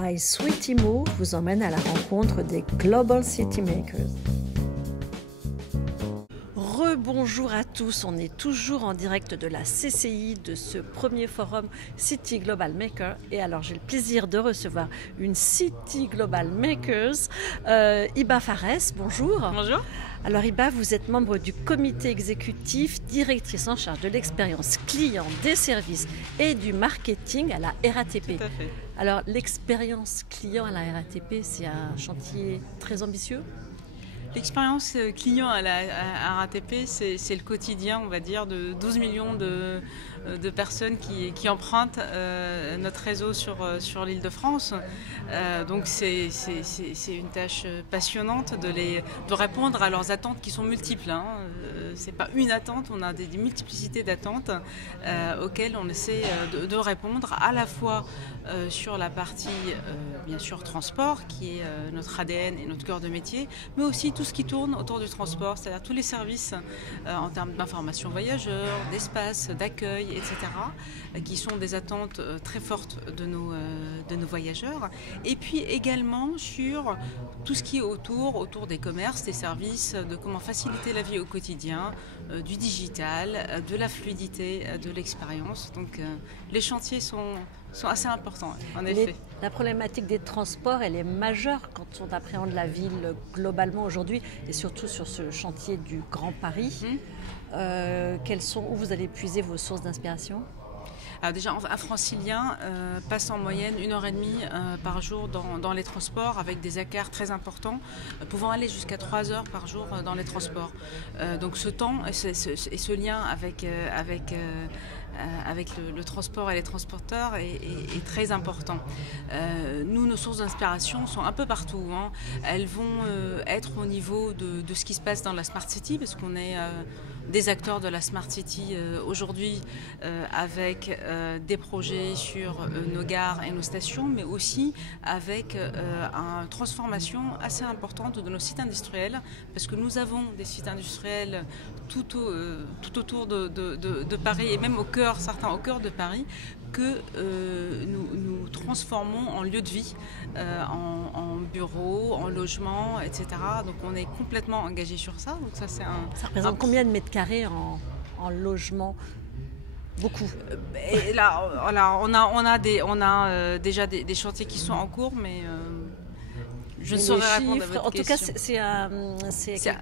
My Sweetie Move vous emmène à la rencontre des Global City Makers. Rebonjour à tous, on est toujours en direct de la CCI, de ce premier forum City Global Maker. Et alors j'ai le plaisir de recevoir une City Global Makers, Iba Fares, bonjour. Bonjour. Alors Iba, vous êtes membre du comité exécutif, directrice en charge de l'expérience client, des services et du marketing à la RATP. Tout à fait. Alors l'expérience client à la RATP, c'est un chantier très ambitieux. L'expérience client à la RATP, c'est le quotidien, on va dire, de 12 millions de personnes qui empruntent notre réseau sur l'Île-de-France. Donc c'est une tâche passionnante de répondre à leurs attentes qui sont multiples. C'est pas une attente, on a des multiplicités d'attentes auxquelles on essaie de répondre à la fois sur la partie bien sûr transport qui est notre ADN et notre cœur de métier, mais aussi tout ce qui tourne autour du transport, c'est-à-dire tous les services en termes d'information voyageurs, d'espace, d'accueil, etc., qui sont des attentes très fortes de nos voyageurs. Et puis également sur tout ce qui est autour des commerces, des services, de comment faciliter la vie au quotidien, du digital, de la fluidité de l'expérience. Donc les chantiers sont assez importants, en effet. La problématique des transports, elle est majeure quand on appréhende la ville globalement aujourd'hui, et surtout sur ce chantier du Grand Paris. Où vous allez puiser vos sources d'inspiration ? Alors déjà, un francilien passe en moyenne 1h30 par jour dans les transports, avec des écarts très importants, pouvant aller jusqu'à 3 heures par jour dans les transports. Donc ce temps et ce lien avec le transport et les transporteurs est très important. Nos sources d'inspiration sont un peu partout. Elles vont être au niveau de ce qui se passe dans la Smart City, parce qu'on est des acteurs de la Smart City aujourd'hui avec des projets sur nos gares et nos stations, mais aussi avec une transformation assez importante de nos sites industriels, parce que nous avons des sites industriels tout autour de Paris, et même certains au cœur de Paris, que nous transformons en lieu de vie, en bureaux, en logements, etc. Donc on est complètement engagé sur ça. Donc ça représente combien de mètres carrés en logement ? Beaucoup. Et là, on a déjà des chantiers qui sont en cours, mais je ne saurais répondre à votre question. En tout cas,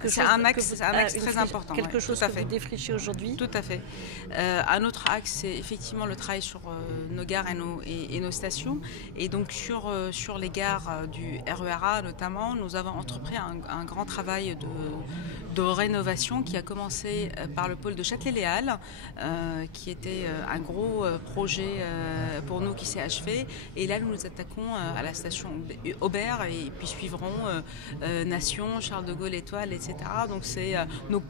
c'est un axe très important. Quelque chose que vous défrichez aujourd'hui. Tout à fait. Un autre axe, c'est effectivement le travail sur nos gares et nos stations. Et donc sur les gares du RERA notamment, nous avons entrepris un grand travail de rénovation qui a commencé par le pôle de Châtelet-Les Halles, qui était un gros projet pour nous qui s'est achevé. Et là, nous nous attaquons à la station Aubert, et puis suivront Nation, Charles de Gaulle Étoile, etc. Donc c'est nos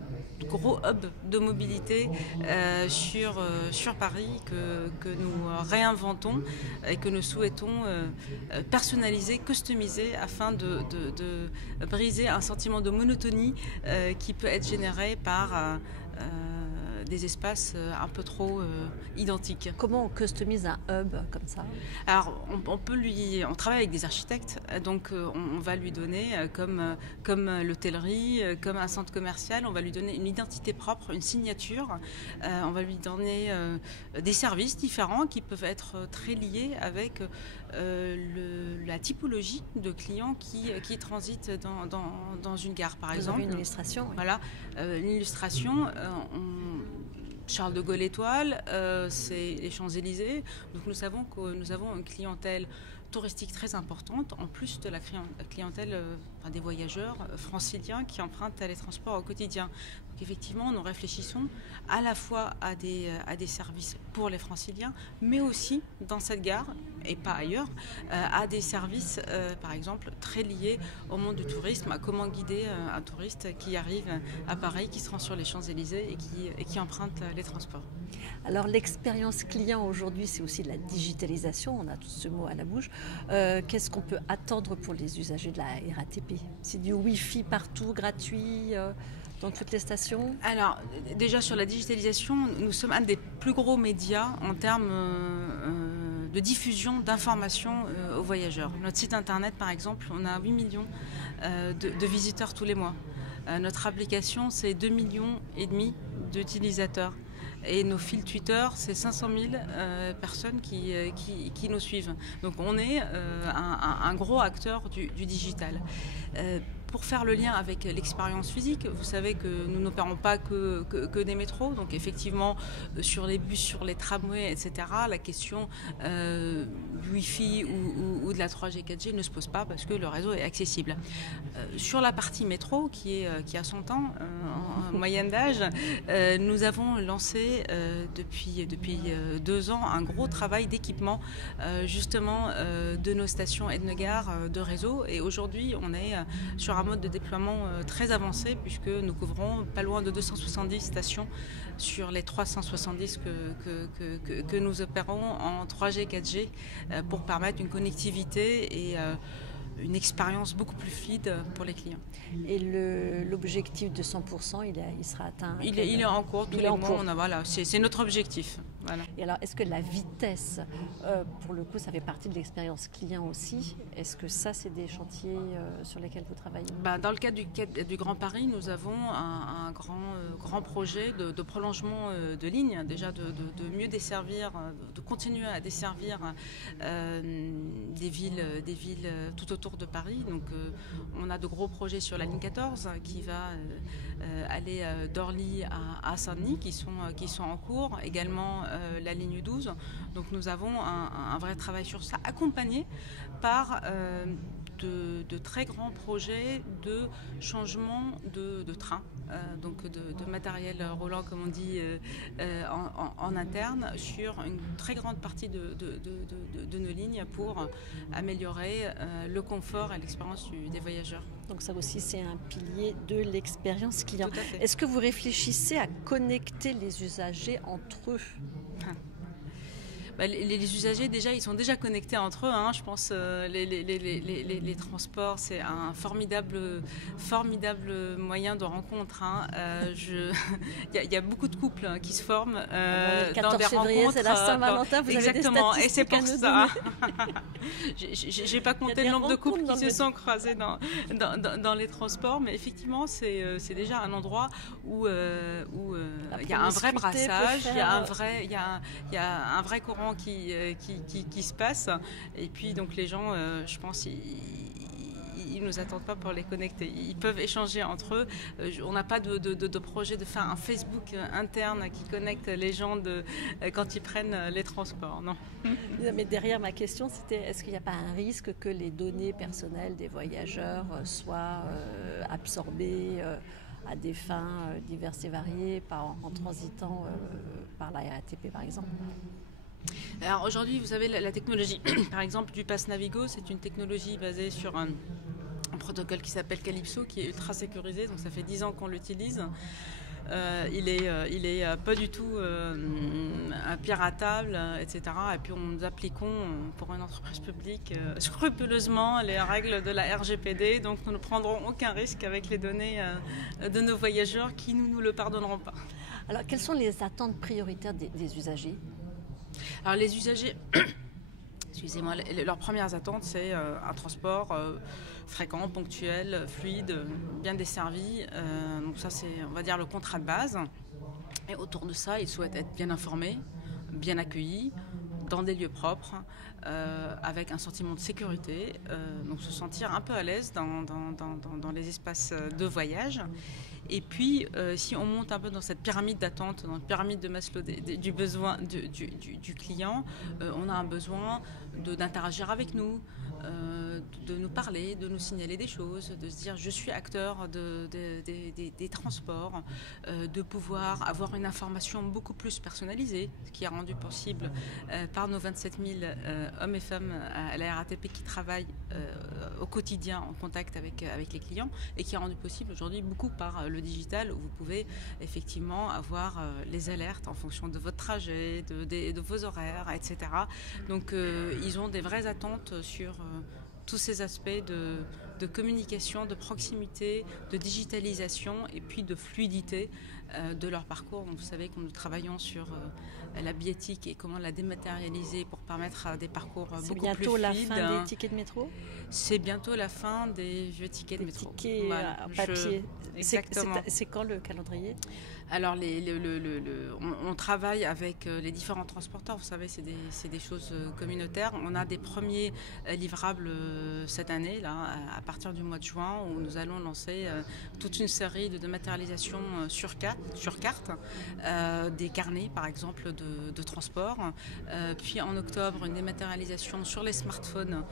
gros hubs de mobilité sur Paris que nous réinventons et que nous souhaitons personnaliser, customiser, afin de briser un sentiment de monotonie qui peut être généré par des espaces un peu trop identiques. Comment on customise un hub comme ça ? Alors, on travaille avec des architectes, donc on va lui donner, comme l'hôtellerie, comme un centre commercial, on va lui donner une identité propre, une signature. On va lui donner des services différents qui peuvent être très liés avec la typologie de clients qui transitent dans une gare, par exemple. Vous avez une illustration. Oui. Voilà, l'illustration. Charles de Gaulle Étoile, c'est les Champs-Élysées. Donc nous savons que nous avons une clientèle touristique très importante, en plus de la clientèle des voyageurs franciliens qui empruntent les transports au quotidien. Donc effectivement, nous réfléchissons à la fois à des services pour les franciliens, mais aussi dans cette gare, et pas ailleurs, à des services, par exemple, très liés au monde du tourisme, à comment guider un touriste qui arrive à Paris, qui se rend sur les Champs-Élysées et qui emprunte les transports. Alors l'expérience client aujourd'hui, c'est aussi de la digitalisation, on a tout ce mot à la bouche. Qu'est-ce qu'on peut attendre pour les usagers de la RATP ? C'est du Wi-Fi partout, gratuit dans toutes les stations ? Alors déjà sur la digitalisation, nous sommes un des plus gros médias en termes de diffusion d'informations aux voyageurs. Notre site internet, par exemple, on a 8 millions de visiteurs tous les mois. Notre application, c'est 2,5 millions d'utilisateurs. Et nos fils Twitter, c'est 500 000 personnes qui nous suivent. Donc on est un gros acteur du digital. Pour faire le lien avec l'expérience physique, vous savez que nous n'opérons pas que des métros, donc effectivement sur les bus, sur les tramways, etc., la question du Wi-Fi ou de la 3G, 4G ne se pose pas parce que le réseau est accessible. Sur la partie métro, qui a 100 ans en moyenne d'âge, nous avons lancé depuis 2 ans un gros travail d'équipement justement de nos stations et de nos gares de réseau, et aujourd'hui on est sur un mode de déploiement très avancé puisque nous couvrons pas loin de 270 stations sur les 370 que nous opérons en 3G, 4G pour permettre une connectivité et une expérience beaucoup plus fluide pour les clients. Et l'objectif de 100%, il sera atteint? Il est en cours, tous les mois, voilà, c'est notre objectif. Voilà. Et alors, est-ce que la vitesse, pour le coup, ça fait partie de l'expérience client aussi? Est-ce que ça, c'est des chantiers sur lesquels vous travaillez? Dans le cadre du Grand Paris, nous avons un grand projet de prolongement de lignes, déjà de mieux desservir, de continuer à desservir des villes tout autour de Paris. Donc, on a de gros projets sur la ligne 14 qui va aller d'Orly à Saint-Denis qui sont en cours. Également la ligne 12. Donc nous avons un vrai travail sur ça, accompagné par de très grands projets de changement de train, donc de matériel roulant, comme on dit en interne, sur une très grande partie de nos lignes pour améliorer le confort et l'expérience des voyageurs. Donc ça aussi, c'est un pilier de l'expérience client. Est-ce que vous réfléchissez à connecter les usagers entre eux? Les usagers, déjà, ils sont déjà connectés entre eux. Hein. Je pense les transports, c'est un formidable moyen de rencontre. Hein. Il y a beaucoup de couples qui se forment dans des rencontres. C'est la Saint-Valentin, vous exactement, avez des et c'est pour ça. J'ai pas compté le nombre de couples qui se sont croisés dans les transports, mais effectivement, c'est déjà un endroit où il y a un vrai brassage, il y a un vrai courant qui se passe, et puis donc les gens, je pense, ils nous attendent pas pour les connecter, ils peuvent échanger entre eux. On n'a pas de projet de faire un Facebook interne qui connecte les gens quand ils prennent les transports, non. Mais derrière ma question, c'était est-ce qu'il n'y a pas un risque que les données personnelles des voyageurs soient absorbées à des fins diverses et variées en transitant par la RATP par exemple? Alors aujourd'hui, vous savez, la technologie, par exemple, du Pass Navigo, c'est une technologie basée sur un protocole qui s'appelle Calypso, qui est ultra sécurisé, donc ça fait 10 ans qu'on l'utilise. Il est pas du tout piratable, etc. Et puis nous appliquons pour une entreprise publique scrupuleusement les règles de la RGPD, donc nous ne prendrons aucun risque avec les données de nos voyageurs qui ne nous le pardonneront pas. Alors quelles sont les attentes prioritaires des usagers? Alors les usagers, excusez-moi, leurs premières attentes, c'est un transport fréquent, ponctuel, fluide, bien desservi. Donc ça, c'est, on va dire, le contrat de base. Et autour de ça, ils souhaitent être bien informés, bien accueillis, dans des lieux propres, avec un sentiment de sécurité, donc se sentir un peu à l'aise dans les espaces de voyage. Et puis, si on monte un peu dans cette pyramide d'attente, dans la pyramide de Maslow du besoin du client, on a un besoin d'interagir avec nous, de nous parler, de nous signaler des choses, de se dire je suis acteur des transports, de pouvoir avoir une information beaucoup plus personnalisée, ce qui est rendu possible par nos 27 000 hommes et femmes à la RATP qui travaillent au quotidien en contact avec les clients, et qui est rendu possible aujourd'hui beaucoup par le digital, où vous pouvez effectivement avoir les alertes en fonction de votre trajet, de vos horaires, etc. Donc ils ont des vraies attentes sur tous ces aspects de communication, de proximité, de digitalisation et puis de fluidité de leur parcours. Donc, vous savez que nous travaillons sur la billettique et comment la dématérialiser pour permettre à des parcours beaucoup plus fluides. C'est bientôt la fin des tickets de métro? C'est bientôt la fin des vieux tickets de métro. Tickets à papier. Exactement. C'est quand le calendrier? Alors, on travaille avec les différents transporteurs. Vous savez, c'est des choses communautaires. On a des premiers livrables cette année, là, à partir du mois de juin, où nous allons lancer toute une série de dématérialisation sur carte, des carnets, par exemple, de transport. Puis en octobre, une dématérialisation sur les smartphones,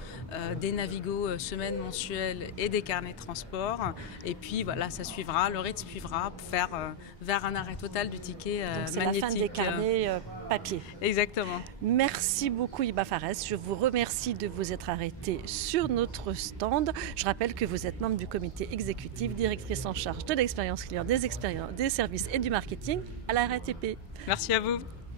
des Navigo semaines mensuelles et des carnets de transport. Et puis voilà, ça suivra, le rythme suivra pour faire vers un arrêt total du ticket magnétique. C'est la fin des carnets papier. Exactement. Merci beaucoup Iba Fares. Je vous remercie de vous être arrêté sur notre stand. Je rappelle que vous êtes membre du comité exécutif, directrice en charge de l'expérience client, des services et du marketing à la RATP. Merci à vous.